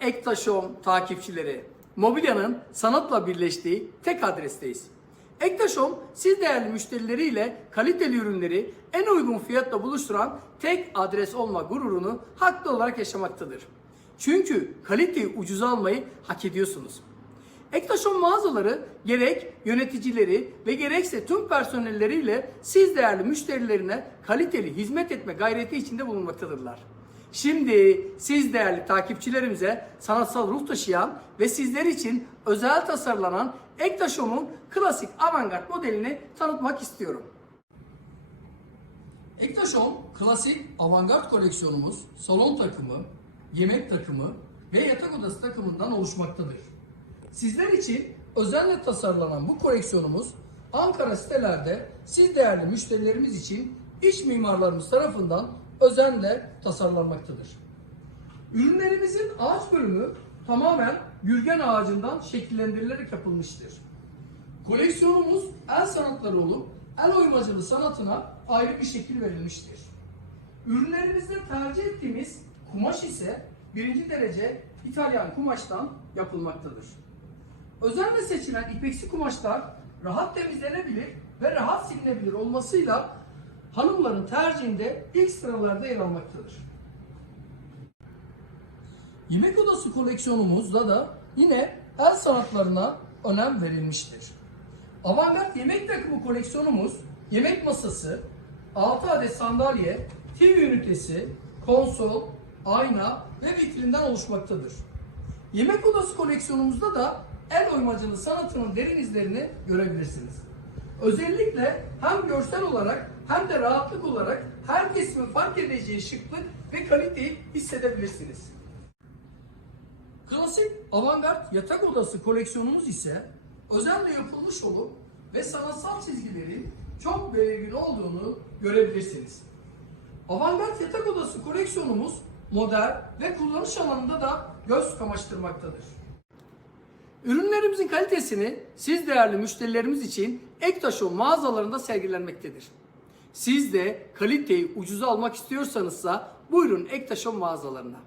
Ektaşom takipçileri, mobilyanın sanatla birleştiği tek adresteyiz. Ektaşom siz değerli müşterileriyle kaliteli ürünleri en uygun fiyatla buluşturan tek adres olma gururunu haklı olarak yaşamaktadır. Çünkü kaliteyi ucuza almayı hak ediyorsunuz. Ektaşon mağazaları gerek yöneticileri ve gerekse tüm personelleriyle siz değerli müşterilerine kaliteli hizmet etme gayreti içinde bulunmaktadırlar. Şimdi siz değerli takipçilerimize sanatsal ruh taşıyan ve sizler için özel tasarlanan Ektaşom'un klasik avantgard modelini tanıtmak istiyorum. Ektaşom klasik avantgard koleksiyonumuz salon takımı, yemek takımı ve yatak odası takımından oluşmaktadır. Sizler için özenle tasarlanan bu koleksiyonumuz Ankara sitelerde siz değerli müşterilerimiz için iç mimarlarımız tarafından özenle tasarlanmaktadır. Ürünlerimizin ağaç bölümü tamamen gürgen ağacından şekillendirilerek yapılmıştır. Koleksiyonumuz el sanatları olup el oymacılığı sanatına ayrı bir şekil verilmiştir. Ürünlerimizde tercih ettiğimiz kumaş ise birinci derece İtalyan kumaştan yapılmaktadır. Özenle seçilen ipeksi kumaşlar rahat temizlenebilir ve rahat silinebilir olmasıyla hanımların tercihinde ilk sıralarda yer almaktadır. Yemek odası koleksiyonumuzda da yine el sanatlarına önem verilmiştir. Avantgard yemek takımı koleksiyonumuz yemek masası, 6 adet sandalye, TV ünitesi, konsol, ayna ve vitrinden oluşmaktadır. Yemek odası koleksiyonumuzda da el oymacılığı sanatının derin izlerini görebilirsiniz. Özellikle hem görsel olarak hem de rahatlık olarak her kesimin fark edeceği şıklık ve kaliteyi hissedebilirsiniz. Klasik avantgard yatak odası koleksiyonumuz ise özenle yapılmış olup ve sanatsal çizgilerin çok belirgin olduğunu görebilirsiniz. Avantgard yatak odası koleksiyonumuz modern ve kullanış alanında da göz kamaştırmaktadır. Ürünlerimizin kalitesini siz değerli müşterilerimiz için Ektaşon mağazalarında sergilenmektedir. Siz de kaliteyi ucuza almak istiyorsanızsa buyurun Ektaşon mağazalarına.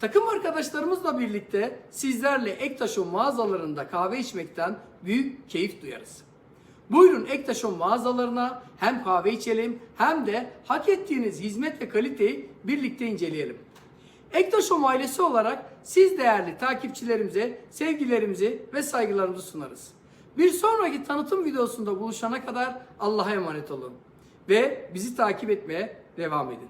Takım arkadaşlarımızla birlikte sizlerle Ektaşon mağazalarında kahve içmekten büyük keyif duyarız. Buyurun Ektaşon mağazalarına hem kahve içelim hem de hak ettiğiniz hizmet ve kaliteyi birlikte inceleyelim. Ektaşom ailesi olarak siz değerli takipçilerimize sevgilerimizi ve saygılarımızı sunarız. Bir sonraki tanıtım videosunda buluşana kadar Allah'a emanet olun ve bizi takip etmeye devam edin.